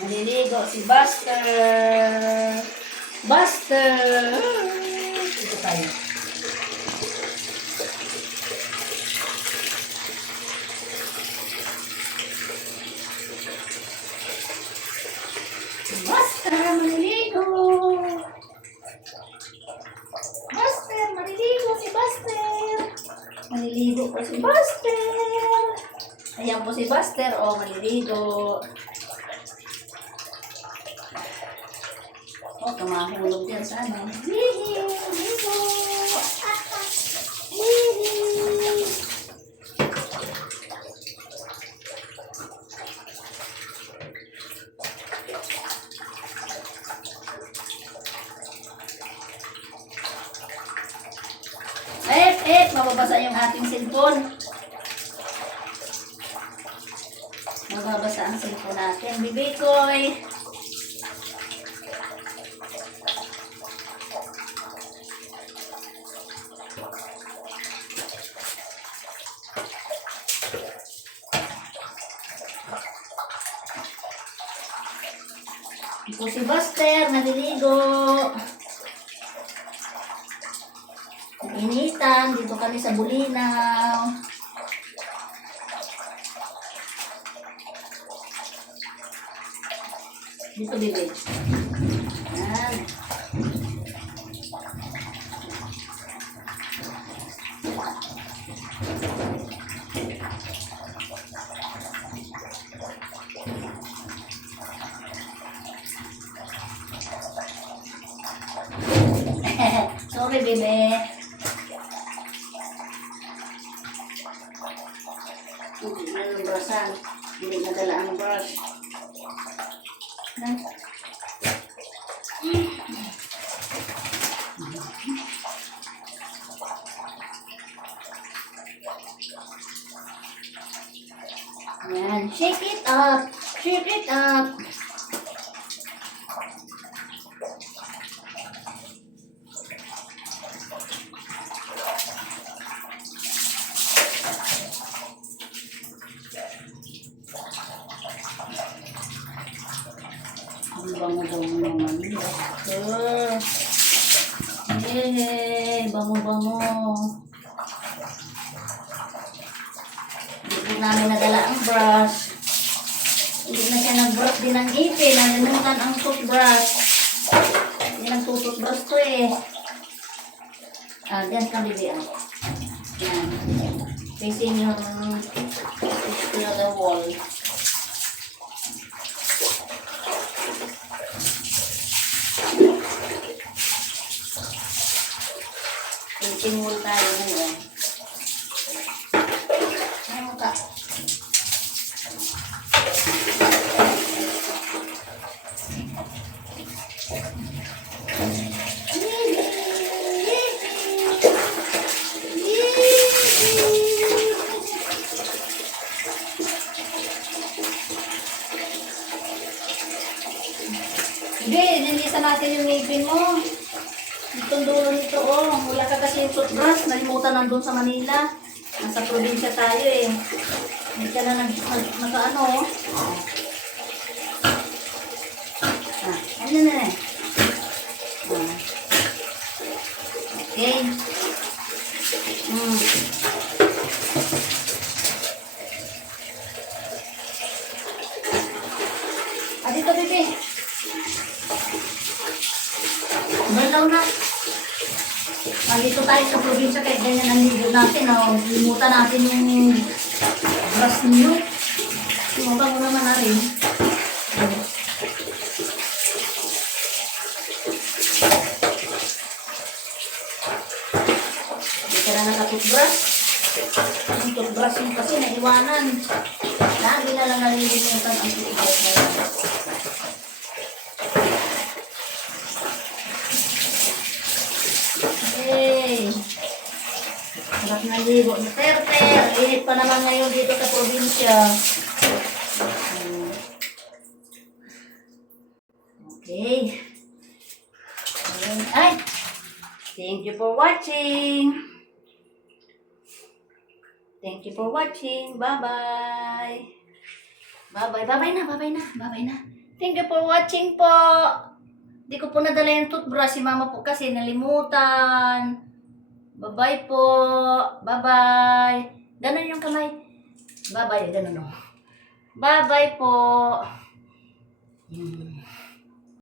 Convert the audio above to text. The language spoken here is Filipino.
Naliligo si Buster. Buster! Dito tayo. Buster, maliligo! Buster, maliligo si Buster! Maliligo po si Buster! Ayan po si Buster, oh, maliligo. Oh, tumahulog yan sa ano. Lihi! Ligo! Lihi! Mababasa yung ating cellphone. Mababasa ang cellphone natin. Bibikoy! Ito si Buster, naliligo. Initan, dito kami sa Bulinaw. Dito, bebe. Yan. Sorry, bebe. Ang brusan. Hindi nadala ang brush. Yan. Shake it up. Shake it up. Ang bango-bango naman. Yay! Bango-bango. Hindi po namin nadala ang brush. Hindi na siya nag-brush din ang ngipin. Nalimutan ang toothbrush. Hindi nag-toothbrush to eh. Ah, diyan ka, bibi. Yan. Facing yung the wall. Tingul tayo ngayon. Ay, mukha. Hindi, nilisan natin yung ngipin mo. Itong dulo nito, oh. Wala ka kasi yung toothbrush. Nalimutan nandun sa Manila. Nasa probinsya tayo eh. Hindi ka na naka-ano, oh. Ano na eh. Okay. Dito, bebe. Malaw na. Dito tayo sa probinsya kahit ganyan ang ligo natin. Oh. Limutan natin yung brush niyo. Sumabago naman na rin. Hindi ka na naka-toothbrush. Yung toothbrush yung kasi naiwanan. Lagi na lang nalilimutan ang toothbrush na yan. Sarap na ligo ni Terter. Init pa naman ngayon dito sa probinsya. Okay. Ay! Thank you for watching. Thank you for watching. Bye-bye. Bye-bye. Bye-bye na. Bye-bye na. Bye-bye na. Thank you for watching po. Di ko po nadala yung toothbrush. Si mama po kasi nalimutan. Bye-bye po. Bye-bye. Ganon yung kamay. Bye-bye. Ganon o. Bye-bye po.